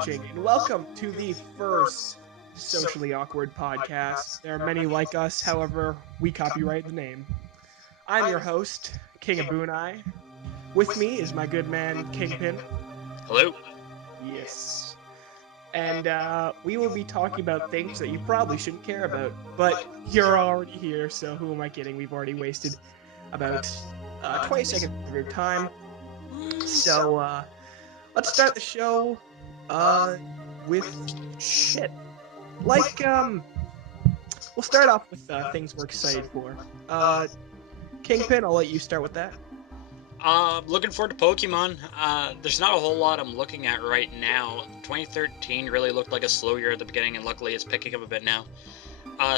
watching, and welcome to the first Socially Awkward podcast. There are many like us, however, we copyright the name. I'm your host, King of Boonai. With me is my good man, Kingpin. Hello. Yes. And we will be talking about things that you probably shouldn't care about, but you're already here, so who am I kidding? We've already wasted about 20 seconds of your time. So, let's start the show with shit. Like, we'll start off with things we're excited for. Kingpin, I'll let you start with that. Looking forward to Pokemon. There's not a whole lot I'm looking at right now. 2013 really looked like a slow year at the beginning, and luckily it's picking up a bit now.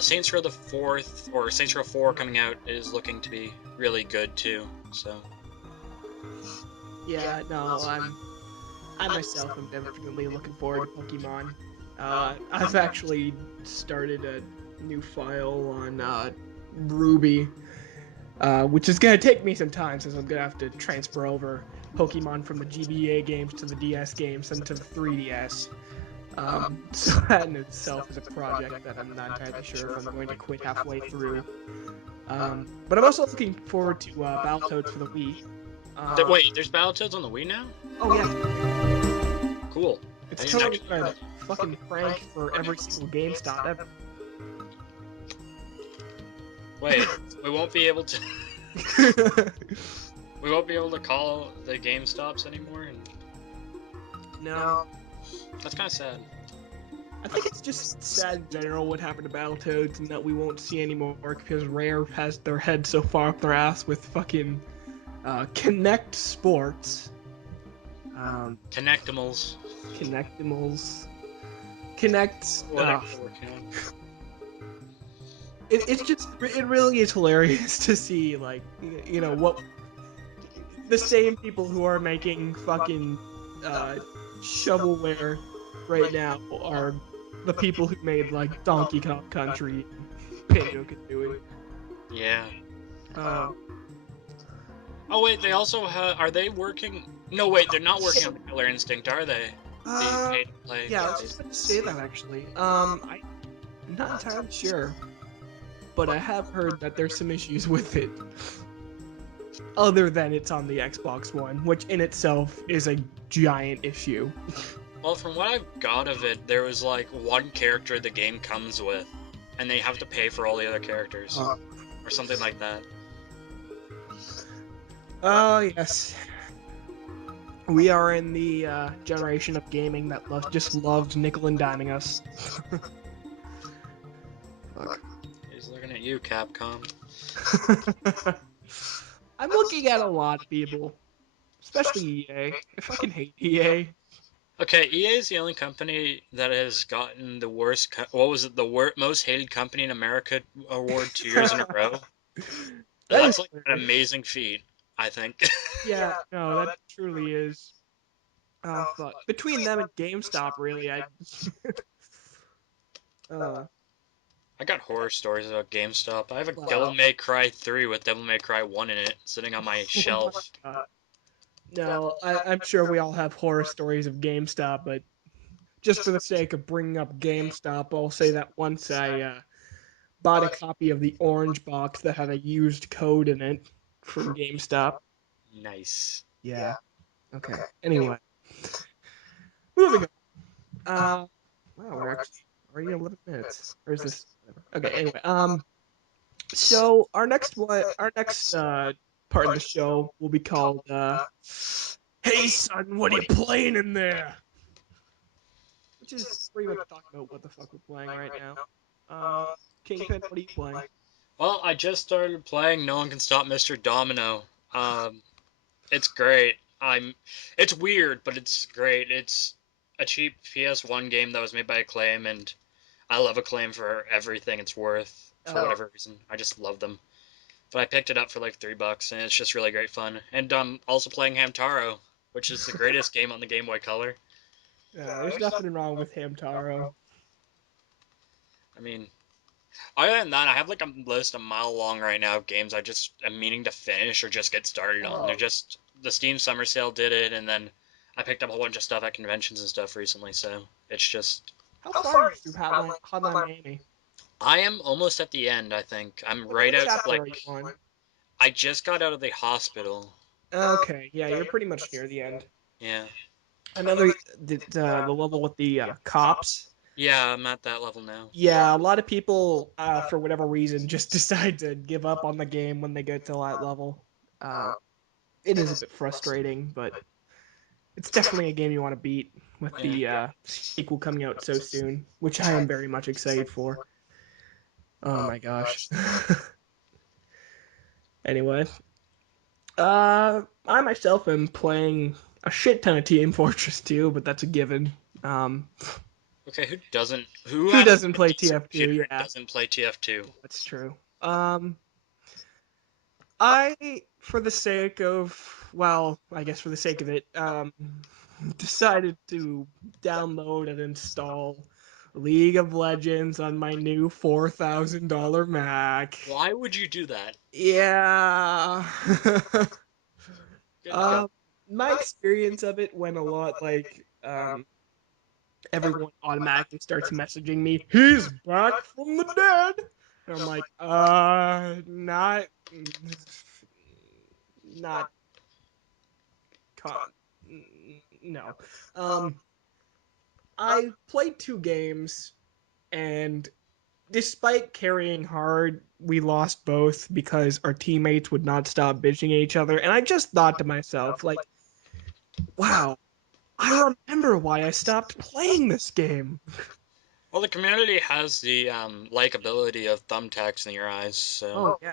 Saints Row the 4th, or Saints Row 4 coming out is looking to be really good too, so. Yeah, no, I myself am definitely looking forward to Pokemon. I've actually started a new file on Ruby, which is going to take me some time since I'm going to have to transfer over Pokemon from the GBA games to the DS games and to the 3DS. So that in itself is a project that I'm not entirely sure if I'm going to quit halfway through. But I'm also looking forward to Battletoads for the Wii. Wait, there's Battletoads on the Wii now? Oh yeah. Cool. It's totally a fucking prank for every single GameStop ever. Wait, we won't be able to. We won't be able to call the GameStops anymore. No. That's kind of sad. I think it's just sad in general what happened to Battletoads and that we won't see anymore because Rare has their head so far up their ass with fucking Connect Sports. Connectimals. Connect. It really is hilarious to see, like, you know, what the same people who are making fucking shovelware right now are the people who made, like, Donkey Kong Country, Banjo-Kazooie. Yeah. Oh wait, they also are they working? No, wait, they're not working on the Killer Instinct, are they? The pay to play. Yeah, I was just going to say that actually. I'm not entirely sure, but I have heard that there's some issues with it. Other than it's on the Xbox One, which in itself is a giant issue. Well, from what I've got of it, there was like one character the game comes with, and they have to pay for all the other characters, or something like that. Oh, yes. We are in the generation of gaming that just loved nickel and diming us. Fuck. He's looking at you, Capcom. I'm looking at a lot of people, especially EA. I fucking hate EA. Okay, EA is the only company that has gotten the worst. What was it? The most hated company in America award 2 years in a row. That's like an amazing feat, I think. Yeah, no, that truly is. Oh fuck! Between them and GameStop, really, I got horror stories about GameStop. I have a Devil May Cry 3 with Devil May Cry 1 in it, sitting on my shelf. No, I'm sure we all have horror stories of GameStop, but just for the sake of bringing up GameStop, I'll say that once I bought a copy of the orange box that had a used code in it from GameStop. Nice. Yeah. Okay. Anyway. Moving on. Wow, we're actually already 11 minutes. Or is this? Okay. Anyway. So our next part of the show will be called "Hey son, what are you playing in there?" Which is pretty much talking about what the fuck we're playing right now. Kingpin, what are you playing? Well, I just started playing No One Can Stop Mr.Domino. It's great. It's weird, but it's great. It's a cheap PS1 game that was made by Acclaim, and I love Acclaim for everything it's worth, for whatever reason. I just love them. But I picked it up for like $3, and it's just really great fun. And I'm also playing Hamtaro, which is the greatest game on the Game Boy Color. Yeah, there's nothing wrong with Hamtaro. I mean, other than that, I have like a list a mile long right now of games I just am meaning to finish or just get started on. They're just the Steam Summer Sale did it, and then I picked up a whole bunch of stuff at conventions and stuff recently, so it's just How far are you through Hotline Miami? I am almost at the end. I think I'm right What out. chapter Like are you on? I just got out of the hospital. Okay, yeah, you're pretty much near the end. Yeah, Another the level with the cops. yeah, I'm at that level now. Yeah, a lot of people, for whatever reason, just decide to give up on the game when they get to that level. Uh, it is a bit frustrating, but it's definitely a game you want to beat with Yeah. the sequel coming out so soon, which I am very much excited for. Oh my gosh. Anyway, I myself am playing a shit ton of Team Fortress 2, but that's a given. Um, Okay, who doesn't? Who who has doesn't a play decent TF2? computer and Yeah, doesn't play TF2? that's true. For the sake of, well, I guess for the sake of it, decided to download and install League of Legends on my new $4,000 Mac. Why would you do that? Yeah. Good God. um, my experience of it went a lot like everyone automatically starts messaging me, "He's back from the dead." And I'm like, not no. Um, I played two games, and despite carrying hard, we lost both because our teammates would not stop bitching at each other. And I just thought to myself, like, wow, I remember why I stopped playing this game. Well, the community has the likability of thumbtacks in your eyes, Oh so yeah.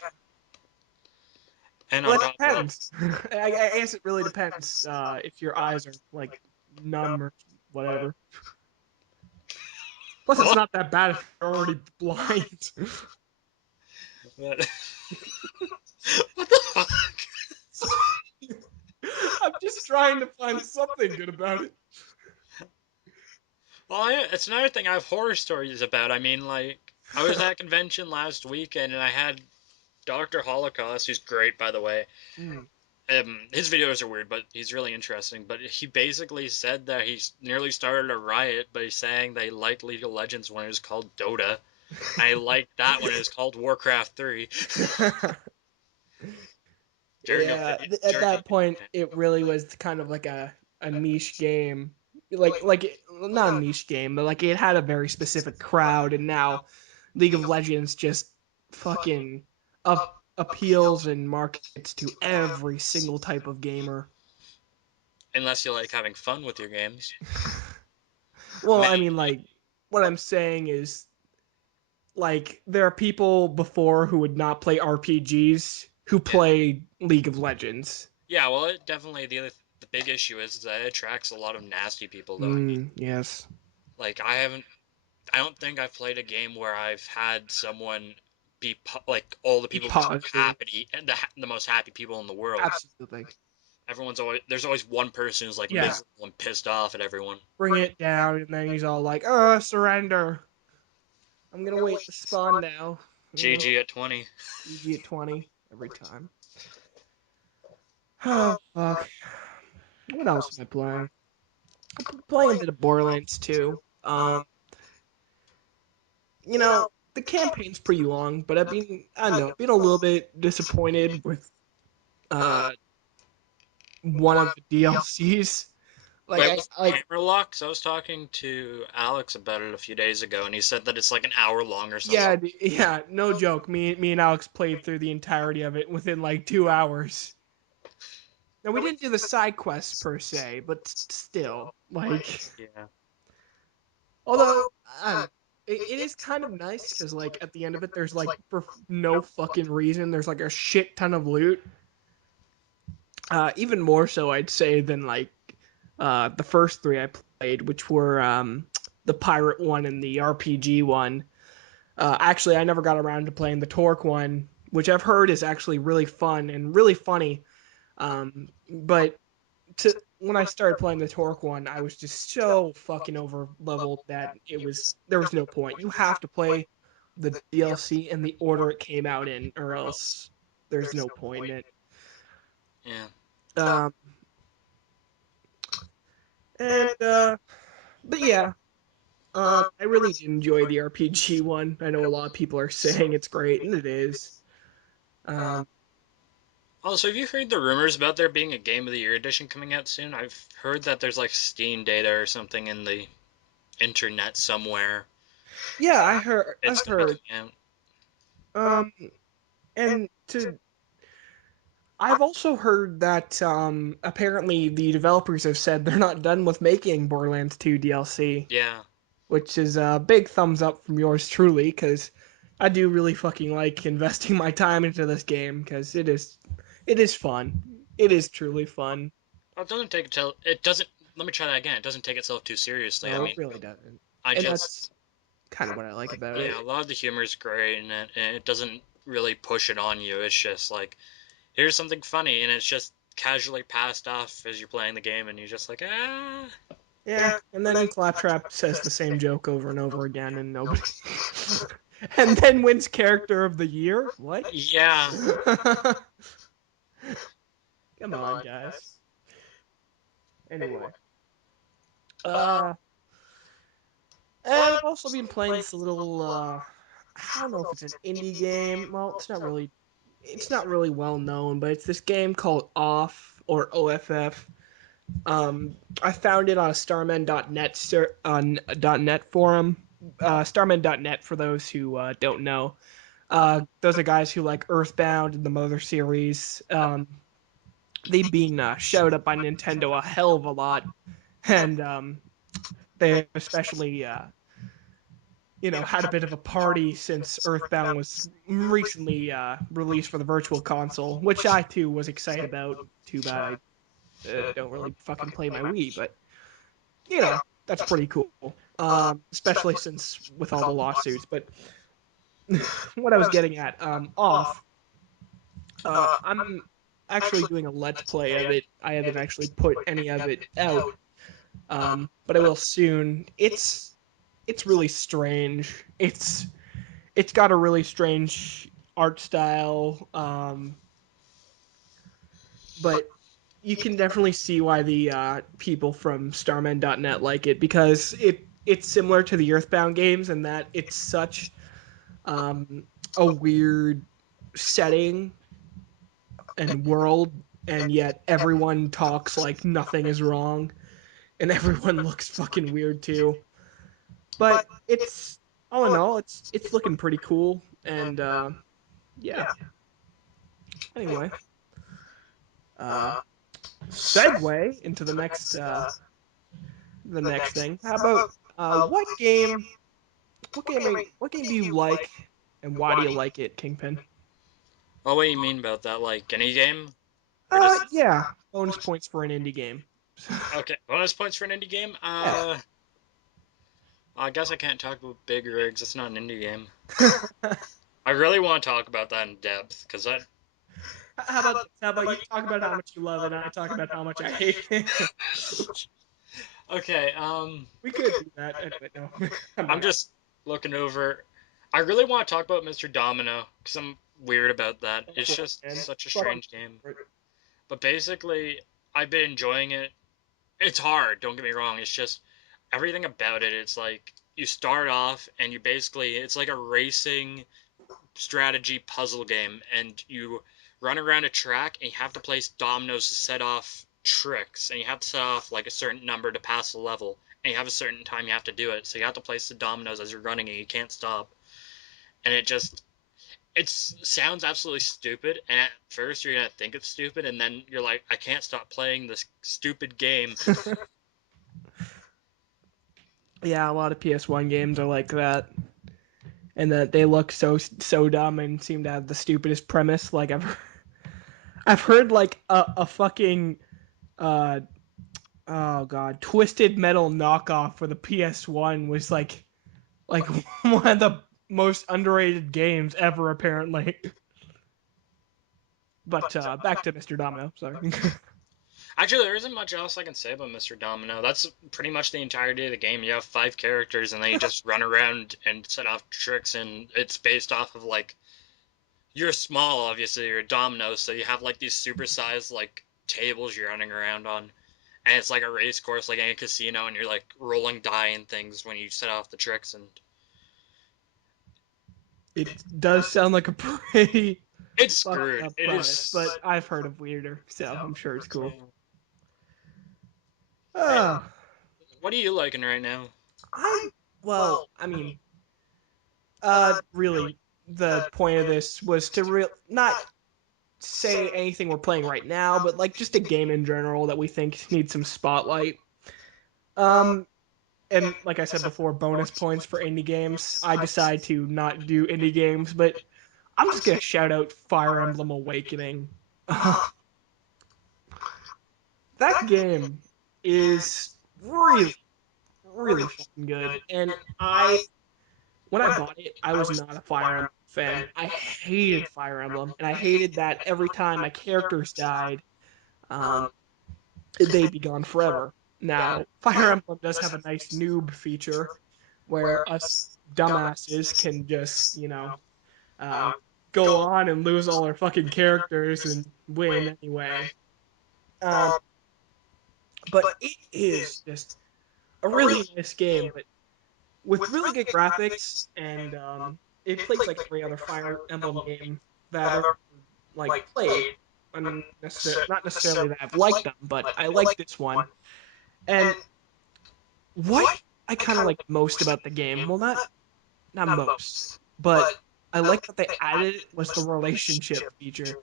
and Well, on it top of that, depends. I guess it really depends if your eyes are like numb or whatever. Plus, it's what? not that bad if you're already blind. What, what the fuck? I'm just trying to find something good about it. Well, it's another thing I have horror stories about. I mean, like, I was at a convention last weekend and I had Dr. Holocaust, who's great, by the way. Mm. His videos are weird, but he's really interesting. But he basically said that he nearly started a riot by saying they liked League of Legends when it was called Dota. And I liked that when it was called Warcraft 3 during a Yeah, video. at that point, it really was kind of like a niche game, not a niche game, but like it had a very specific crowd, and now League of Legends just fucking appeals and markets to every single type of gamer. Unless you like having fun with your games. Well, I Many, mean, like, what I'm saying is, like, there are people before who would not play RPGs who yeah. play League of Legends. Yeah, well, it definitely the big issue is that it attracts a lot of nasty people, though. I mean, Yes. like I don't think I've played a game where I've had someone be like all the Be people just positive. happy and the most happy people in the world. Absolutely. There's always one person who's like Yeah. miserable and pissed off at everyone. Bring it down, and then he's all like, surrender. I'm gonna wait to spawn now. GG at 20. GG at 20 every time. Oh, fuck. What else am I playing? I'm playing a bit of Borderlands 2. The campaign's pretty long, but I don't know, been a little bit disappointed with uh one of the DLCs. Like Wait, I was it like camera lock? 'Cause I was talking to Alex about it a few days ago, and he said that it's like an hour long or something. yeah, no joke. Me and Alex played through the entirety of it within like 2 hours. Now we didn't do the side quests per se, but still, like, Yeah. although I don't know, it is kind of nice because like at the end of it, there's like for no fucking reason, there's like a shit ton of loot. Even more so, I'd say than like the first three I played, which were the pirate one and the RPG one. Actually, I never got around to playing the Torque one, which I've heard is actually really fun and really funny. But when I started playing the Torque one, I was just so fucking over leveled that there was no point. You have to play the DLC in the order it came out in, or else there's no point in it. Yeah. Um, And but yeah, I really did enjoy the RPG one. I know a lot of people are saying it's great, and it is. Um, Also, have you heard the rumors about there being a Game of the Year edition coming out soon? I've heard that there's like Steam data or something in the internet somewhere. yeah, It's I've gonna be heard. coming out. Um, and to I've also heard that apparently the developers have said they're not done with making Borderlands 2 DLC, Yeah. which is a big thumbs up from yours truly, because I do really fucking like investing my time into this game, because it is fun. It is truly fun. Well, it doesn't take itself. It doesn't. Let me try that again. It doesn't take itself too seriously. I No, it mean, really doesn't. I And just that's kind of what I like about it. yeah, a lot of the humor is great, and it doesn't really push it on you. It's just like here's something funny, and it's just casually passed off as you're playing the game, and you're just like ah. Yeah, and then Claptrap says the same joke over and over again, and nobody. And then wins Character of the Year? What? Yeah. Come on, guys. Anyway. Uh, and I've also been playing this little, I don't know if it's an indie game. Well, it's not really well known, but it's this game called Off, or OFF. I found it on a starman.net on .net forum. Starman.net, for those who don't know. Those are guys who like Earthbound and the Mother series. They've been shouted up by Nintendo a hell of a lot, and they especially had a bit of a party since Earthbound was recently released for the Virtual Console, which I too was excited about. Too bad I don't really fucking play my Wii, but that's pretty cool. Especially since with all the lawsuits. But what I was getting at, off. I'm actually doing a let's play of it. I haven't actually put any of it out, but I will soon. It's really strange. It's got a really strange art style, but you can definitely see why the people from Starman.net like it, because it's similar to the Earthbound games in that it's such um, a weird setting and world, and yet everyone talks like nothing is wrong, and everyone looks fucking weird too. But it's all in all, it's looking pretty cool, and yeah. Anyway, uh, segue into the next thing. How about what game do you like, and why do you like it, Kingpin? Oh, what do you mean about that? Like any game, or just Yeah, bonus points for an indie game. okay? Bonus points for an indie game. Yeah. I guess I can't talk about Big Rigs. It's not an indie game. I really want to talk about that in depth because that. How about this? How about you talk about how much you love it, and I talk about how much I hate it? Okay. We could do that. Anyway, no, I'm I'm not gonna. just looking over. I really want to talk about Mr. Domino because I'm weird about that. Go It's for it, just man. such a Fucking strange game. for it. But basically, I've been enjoying it. It's hard, don't get me wrong. It's just everything about it. It's like you start off and you basically, it's like a racing strategy puzzle game, and you run around a track and you have to place dominoes to set off tricks, and you have to set off like a certain number to pass the level, and you have a certain time you have to do it. So you have to place the dominoes as you're running and you can't stop. And it sounds absolutely stupid, and at first you're gonna think it's stupid, and then you're like, I can't stop playing this stupid game. Yeah, a lot of PS1 games are like that, and that they look so dumb and seem to have the stupidest premise. Like I've heard like a fucking uh oh god, Twisted Metal knockoff for the PS1 was like one of the most underrated games ever, apparently. But back to Mr. Domino. Sorry. Actually, there isn't much else I can say about Mr. Domino. That's pretty much the entirety of the game. You have five characters, and then you just run around and set off tricks, and it's based off of like you're small, obviously, you're a domino, so you have like these supersized like tables you're running around on, and it's like a race course, like in a casino, and you're like rolling die and things when you set off the tricks, and It does sound like a pretty it's fucked screwed. up It premise, but is. I've heard of weirder, so I'm sure it's cool. Hey, Uh, what are you liking right now? I well, I mean, really, the point of this was to not say anything we're playing right now, but like just a game in general that we think needs some spotlight. Um, and like I said before, bonus points for indie games. I decide to not do indie games, but I'm just gonna shout out Fire Emblem Awakening. That game is really, really fucking good. And when I bought it, I was not a Fire Emblem fan. I hated Fire Emblem, and I hated that every time my characters died, um, they'd be gone forever. Now, Fire Emblem does have a nice noob feature where us dumbasses can just, uh, go on and lose all our fucking characters and win anyway. Um, but it is just a really nice game, but with really good graphics, and it plays like every other Fire Emblem game that I've like played. And not necessarily that I've liked them, but I like this one. And what I kind of like most about the game, well, not most, but I like that they added it was the relationship feature.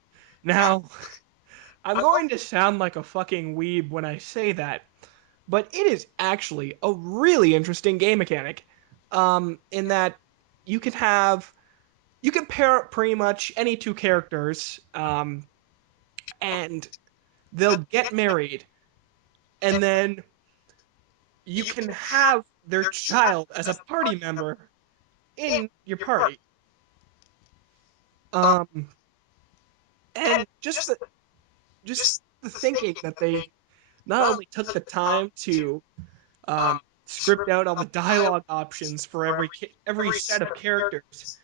Now, I'm going to sound like a fucking weeb when I say that, but it is actually a really interesting game mechanic. In that you can have you can pair up pretty much any two characters, and they'll get married, and then you can have their child as a party member in your party. Um, and just the thinking that they not only took the time to script out all the dialogue options for every set of characters,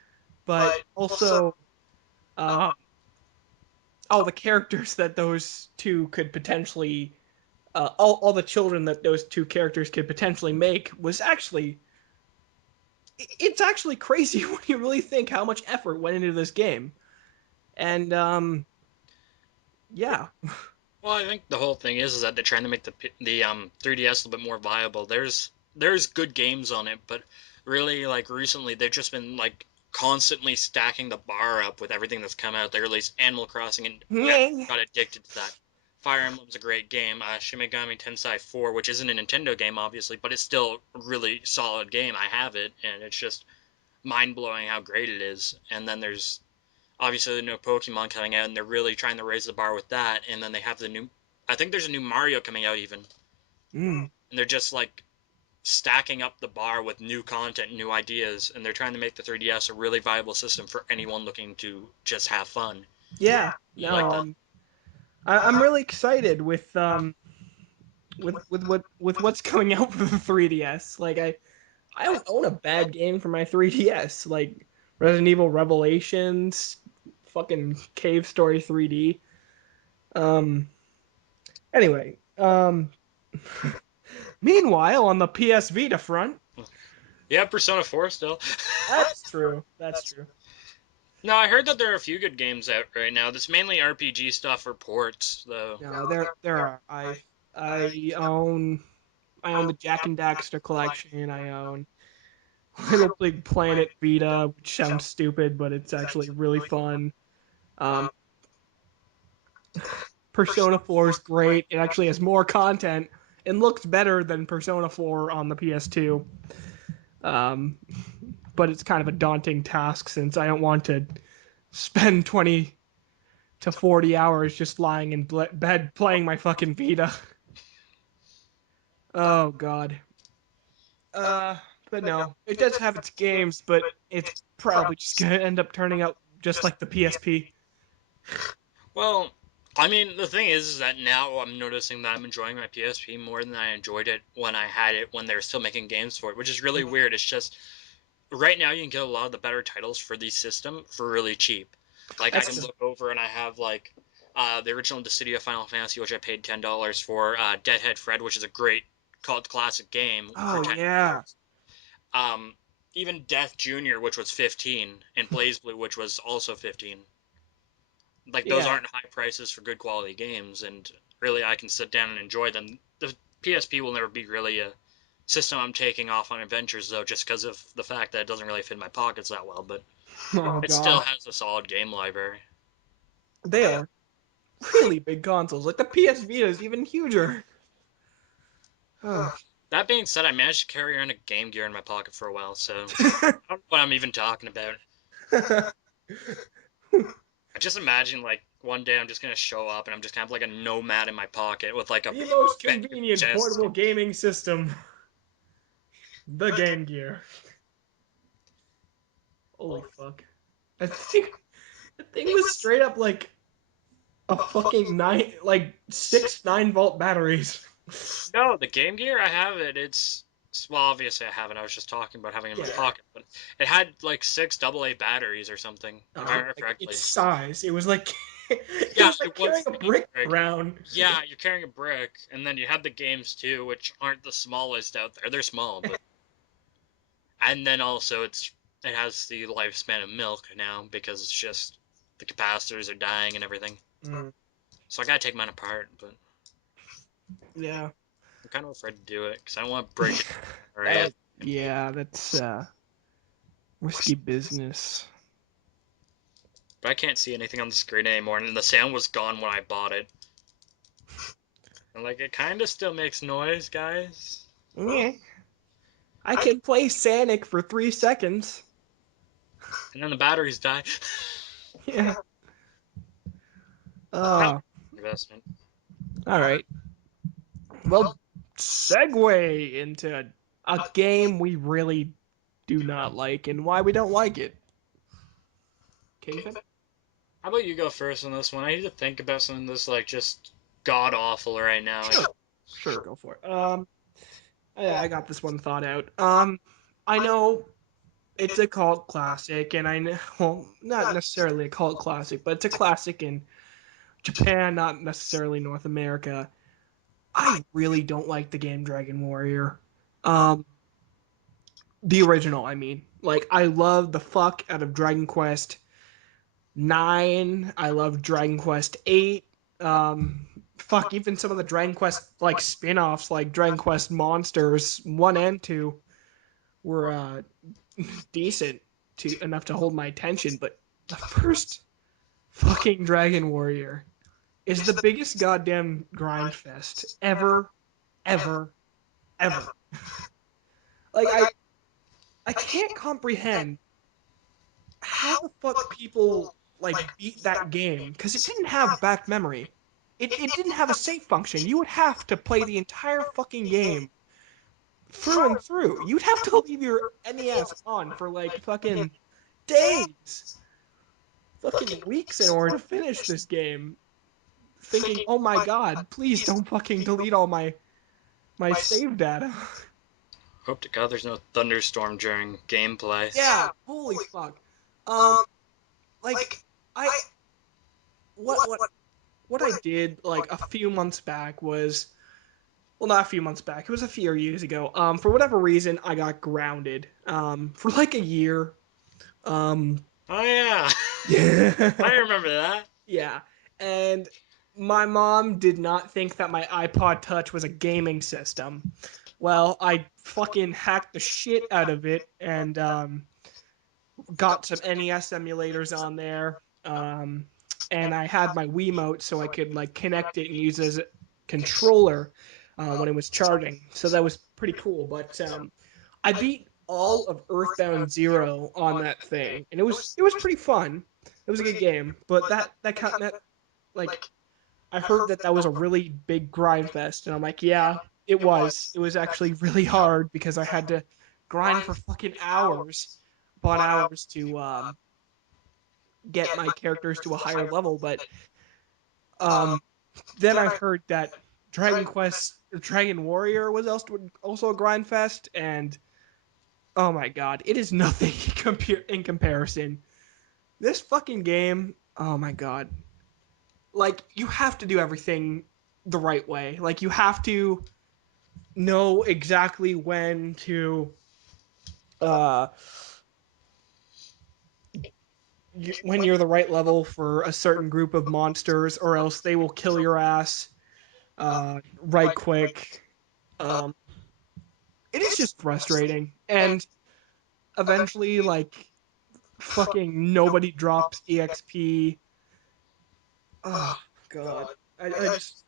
but also um, all the characters that those two could potentially all the children that those two characters could potentially make was actually it's actually crazy when you really think how much effort went into this game. And yeah. Well, I think the whole thing is that they're trying to make the 3DS a little bit more viable. There's good games on it, but really like recently they've just been like constantly stacking the bar up with everything that's come out. They released Animal Crossing, and I got addicted to that. Fire Emblem's a great game. Shin Megami Tensei 4, which isn't a Nintendo game obviously, but it's still a really solid game. I have it, and it's just mind blowing how great it is. And then there's obviously the new Pokemon coming out, and they're really trying to raise the bar with that. And then they have the new, I think there's a new Mario coming out even, Mm. and they're just like stacking up the bar with new content, new ideas, and they're trying to make the 3DS a really viable system for anyone looking to just have fun. Yeah. I like No. that. I'm really excited with what's coming out for the 3DS. Like I don't own a bad game for my 3DS. Like Resident Evil Revelations, fucking Cave Story 3D. Um. Anyway. Meanwhile, on the PS Vita front, Yeah, Persona 4 still. that's true. That's true. No, I heard that there are a few good games out right now. That's mainly RPG stuff or ports, though. No, there are. I own I own the Jack and Daxter collection. I own Little Big Planet Vita, which sounds stupid, but it's actually really fun. Um, Persona 4 is great. It actually has more content and looks better than Persona 4 on the PS2. Um, but it's kind of a daunting task since I don't want to spend 20 to 40 hours just lying in bed playing my fucking Vita. Oh god. Uh, but no, it does have its games, but it's probably just gonna end up turning out just like the PSP. Well, I mean, the thing is that now I'm noticing that I'm enjoying my PSP more than I enjoyed it when I had it when they were still making games for it, which is really weird. It's just right now you can get a lot of the better titles for the system for really cheap. Like I That's can true. look over and I have like The original Dissidia Final Fantasy, which I paid $10 for. Deadhead Fred, which is a great cult classic game for Oh yeah, $10. Um, Even Death Junior, which was 15, and Blaze Blue, which was also 15. Like those yeah. aren't high prices for good quality games, and really I can sit down and enjoy them. The PSP will never be really a system I'm taking off on adventures though, just because of the fact that it doesn't really fit in my pockets that well. But Oh it still god, has a solid game library. they are really big consoles. Like the PS Vita is even huger. Oh. That being said, I managed to carry around a Game Gear in my pocket for a while, so I don't know what I'm even talking about. I just imagine like one day I'm just gonna show up and I'm just kind of like a nomad in my pocket with like a The most convenient chest. portable gaming system, the Game Gear. Holy fuck! I think that thing was straight up like a fucking like 6 9-volt batteries. No, the Game Gear, I have it. It's well, obviously I have it. I was just talking about having it in my Yeah. pocket, but it had like six AA batteries or something, if I remember Like its correctly. size, it was like it Yeah, was like it carrying was a pretty brick big. around. Yeah, you're carrying a brick, and then you have the games too, which aren't the smallest out there. They're small, but and then also it has the lifespan of milk now because it's just the capacitors are dying and everything. Mm, So I gotta take mine apart, but yeah. I'm kind of afraid to do it because I don't want to break it. Right. That yeah, that's risky business. But I can't see anything on the screen anymore, and the sound was gone when I bought it. And like it kind of still makes noise, guys. Yeah. I can play Sonic for 3 seconds. And then the batteries die. Yeah. Kind of Uh, investment. all right. Well, segue into a game we really do not like and why we don't like it. Kingpin? How about you go first on this one? I need to think about something that's like just god awful right now. Sure. Sure, go for it. I got this one thought out. I know it's a cult classic, and I know, well, not necessarily a cult classic, but it's a classic in Japan, not necessarily North America. I really don't like the game Dragon Warrior. Um, the original, I mean. Like, I love the fuck out of Dragon Quest 9. I love Dragon Quest 8. Fuck, even some of the Dragon Quest like spin-offs, like Dragon Quest Monsters 1 and 2, were decent to enough to hold my attention. But the first fucking Dragon Warrior is the biggest goddamn grind fest ever, ever, ever. Like I can't comprehend how the fuck people like beat that game because it didn't have back memory. It didn't have a save function. You would have to play the entire fucking game through and through. You'd have to leave your NES on for like fucking days, fucking weeks in order to finish this game. Thinking, oh my god, please don't fucking delete all my save data. Hope to God there's no thunderstorm during gameplay. Yeah, holy fuck. Um, like I what what what I did like a few months back was, well, not a few months back, it was a few years ago. For whatever reason I got grounded for like a year. Um Oh yeah, I yeah. remember that. Yeah. And my mom did not think that my iPod Touch was a gaming system. Well, I fucking hacked the shit out of it and got some NES emulators on there. And I had my Wiimote so I could like connect it and use it as a controller when it was charging. So that was pretty cool. But I beat all of Earthbound Zero on that thing, and it was pretty fun. It was a good game, but that like I heard that that was a really big grind fest, and I'm like, yeah, it was. It was actually really hard because I had to grind for fucking hours upon hours to get my characters to a higher level. But um, then I heard that Dragon Quest, or Dragon Warrior was also a grind fest, and oh my god, it is nothing in comparison. This fucking game, oh my god, like you have to do everything the right way. Like you have to know exactly when to uh when you're the right level for a certain group of monsters, or else they will kill your ass right quick. Um, it is just frustrating, and eventually, like fucking nobody drops EXP. Oh god, I, I just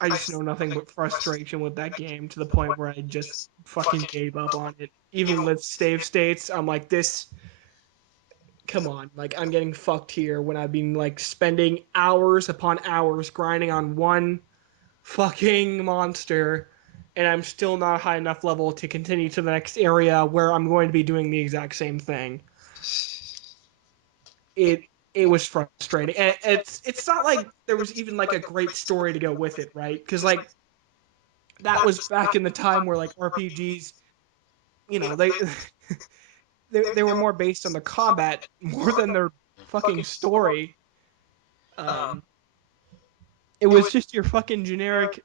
I just know nothing but frustration with that game to the point where I just fucking gave up on it. Even with save states, I'm like, this, come on, like I'm getting fucked here when I've been like spending hours upon hours grinding on one fucking monster, and I'm still not high enough level to continue to the next area where I'm going to be doing the exact same thing. It it was frustrating. And it's not like there was even like a great story to go with it, right? Because like that was back in the time where like RPGs, you know, they were more based on the combat more than their fucking story. Um, it was just your fucking generic,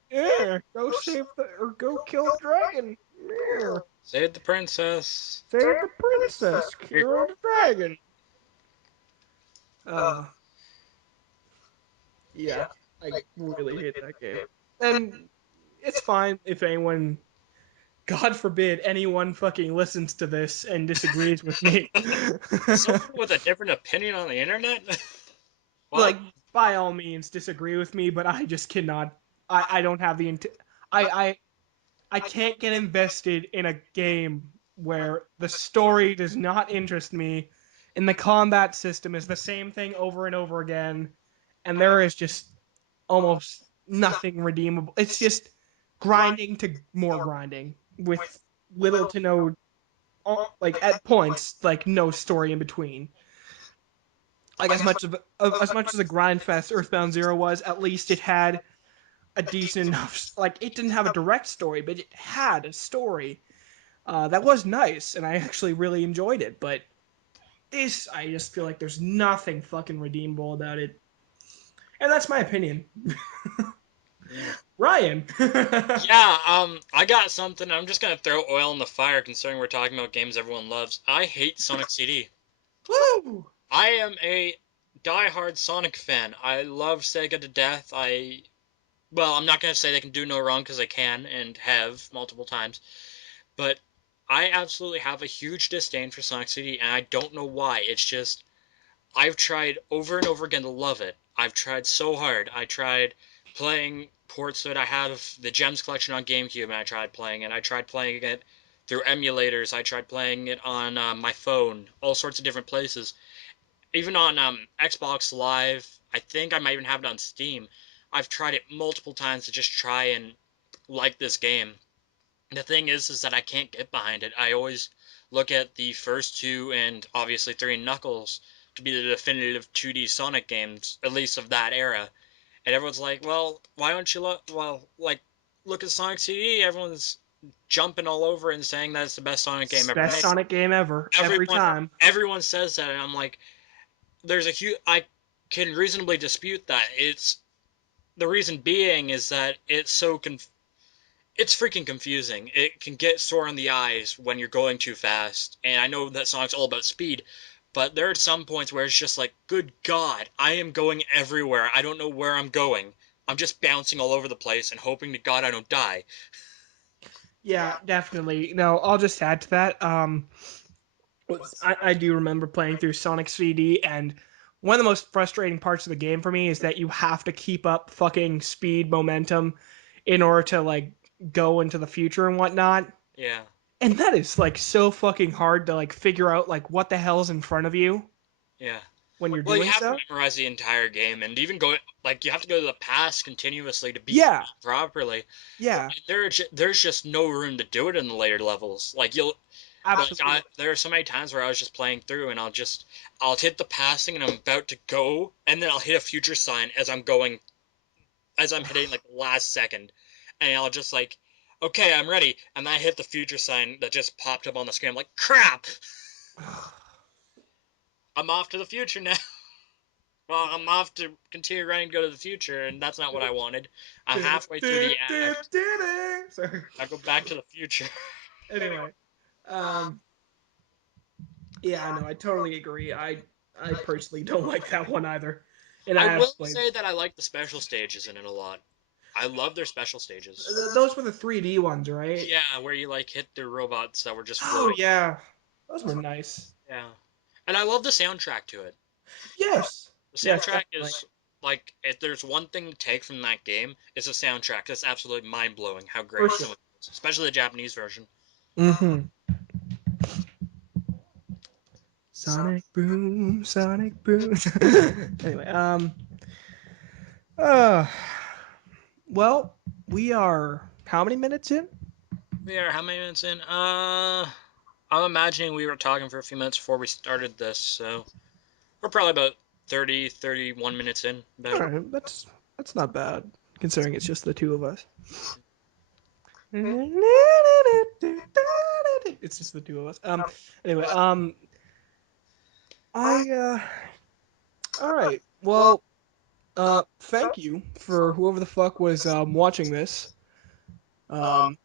go save the or go kill the dragon, Save the princess. save the princess, kill the dragon. Uh, yeah, I really hate that game, and it's fine if anyone, God forbid, anyone fucking listens to this and disagrees with me. Someone with a different opinion on the internet? What? Like, by all means, disagree with me, but I just cannot. I don't have the I I I can't get invested in a game where the story does not interest me, and the combat system is the same thing over and over again, and there is just almost nothing redeemable. It's just grinding to more grinding with little to no, like at points, like no story in between. Like as much as a grind fest Earthbound Zero was, at least it had a decent enough, like it didn't have a direct story, but it had a story that was nice, and I actually really enjoyed it. But this, I just feel like there's nothing fucking redeemable about it, and that's my opinion. Yeah. Ryan. Yeah, I got something. I'm just gonna throw oil in the fire considering we're talking about games everyone loves. I hate Sonic CD. Woo! I am a die-hard Sonic fan. I love Sega to death. Well, I'm not gonna say they can do no wrong because they can and have multiple times, but I absolutely have a huge disdain for Sonic CD, and I don't know why. It's just I've tried over and over again to love it. I've tried so hard. I tried playing ports that I have of the Gems collection on GameCube, and I tried playing it. I tried playing it through emulators. I tried playing it on my phone, all sorts of different places. Even on Xbox Live, I think I might even have it on Steam. I've tried it multiple times to just try and like this game. The thing is that I can't get behind it. I always look at the first two and obviously three and Knuckles to be the definitive 2D Sonic games, at least of that era. And everyone's like, well, why don't you look? Well, like, look at Sonic CD. Everyone's jumping all over and saying that it's the best Sonic game ever Best made. Sonic game ever, every Everyone, time. everyone says that, and I'm like, there's a huge. I can reasonably dispute that. It's the reason being is that it's freaking confusing. It can get sore on the eyes when you're going too fast. And I know that Sonic's all about speed, but there are some points where it's just like, good God, I am going everywhere. I don't know where I'm going. I'm just bouncing all over the place and hoping to God I don't die. Yeah, definitely. No, I'll just add to that. I do remember playing through Sonic CD, and one of the most frustrating parts of the game for me is that you have to keep up fucking speed momentum in order to like go into the future and whatnot. Yeah, And that is like so fucking hard to like figure out like what the hell's in front of you yeah. when you're Well, you doing have to so. memorize the entire game, and even go like you have to go to the past continuously to beat the Yeah, game properly. yeah, There's just no room to do it in the later levels. absolutely. There are so many times where I was just playing through and I'll hit the passing and I'm about to go and then I'll hit a future sign as I'm hitting like the last second and I'll just like okay, I'm ready, and then I hit the future sign that just popped up on the screen. I'm like, crap, I'm off to the future now. Well, I'm off to continue running to go to the future, and that's not what I wanted. I'm halfway through the act. Sorry. I go back to the future. Anyway, um, yeah, no, I totally agree. I personally don't like that one either, and I I will have played. say that I like the special stages in it a lot. I love their special stages. Those were the 3D ones, right? Yeah, where you like hit the robots that were just Oh floating. yeah, those were nice. Yeah. And I love the soundtrack to it. Yes, The yes, soundtrack definitely. is like if there's one thing to take from that game, it's a soundtrack. That's absolutely mind blowing how For great sure. some of it is, especially the Japanese version. Mm-hmm. Sonic Boom, Sonic Boom. Anyway, uh, well, we are how many minutes in? We are how many minutes in? I'm imagining we were talking for a few minutes before we started this, so we're probably about 30, 31 minutes in. All About. right, that's not bad considering it's just the two of us. It's just the two of us. Anyway, I all right. Well, thank you for whoever the fuck was watching this. Um,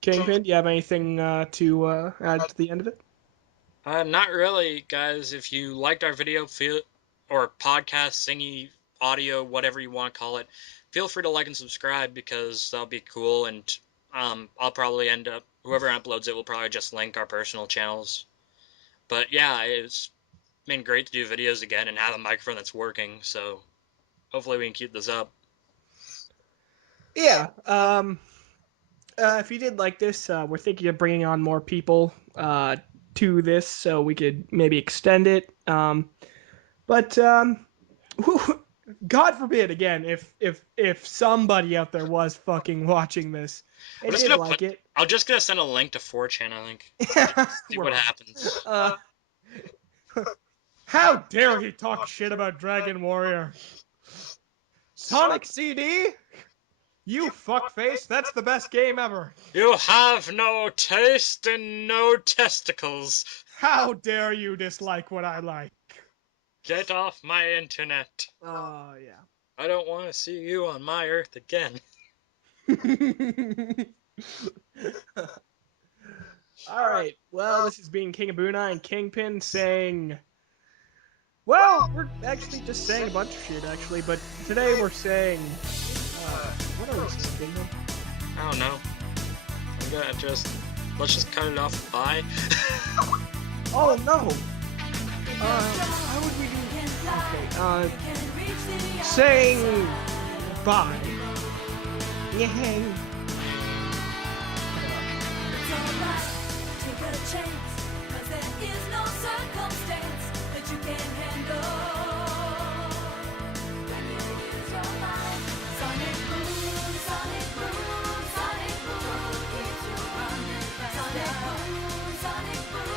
Kingpin, do you have anything to add to the end of it? Not really, guys. If you liked our video, feel or podcast, singy, audio, whatever you want to call it, feel free to like and subscribe because that'll be cool. And I'll probably end up whoever uploads it will probably just link our personal channels. But yeah, it's been great to do videos again and have a microphone that's working. So hopefully we can keep this up. Yeah. If you did like this, we're thinking of bringing on more people to this, so we could maybe extend it. But God forbid again if somebody out there was fucking watching this I'm and just did gonna put. like it. I'm just gonna send a link to 4chan. I think. Just see We're what fucked. happens. How dare he talk shit about Dragon Warrior? Sonic CD? You fuckface, that's the best game ever. You have no taste and no testicles. How dare you dislike what I like? Get off my internet. Oh, yeah. I don't want to see you on my earth again. All right. Well, this has been King Abuna and Kingpin saying. Well, we're actually just saying a bunch of shit, actually, but today we're saying. What are we saying, Kingpin? I don't know. I'm gonna just. Let's just cut it off. Bye. Oh, no! How would we do. Okay, saying. Bye. Yay. Sonic boom,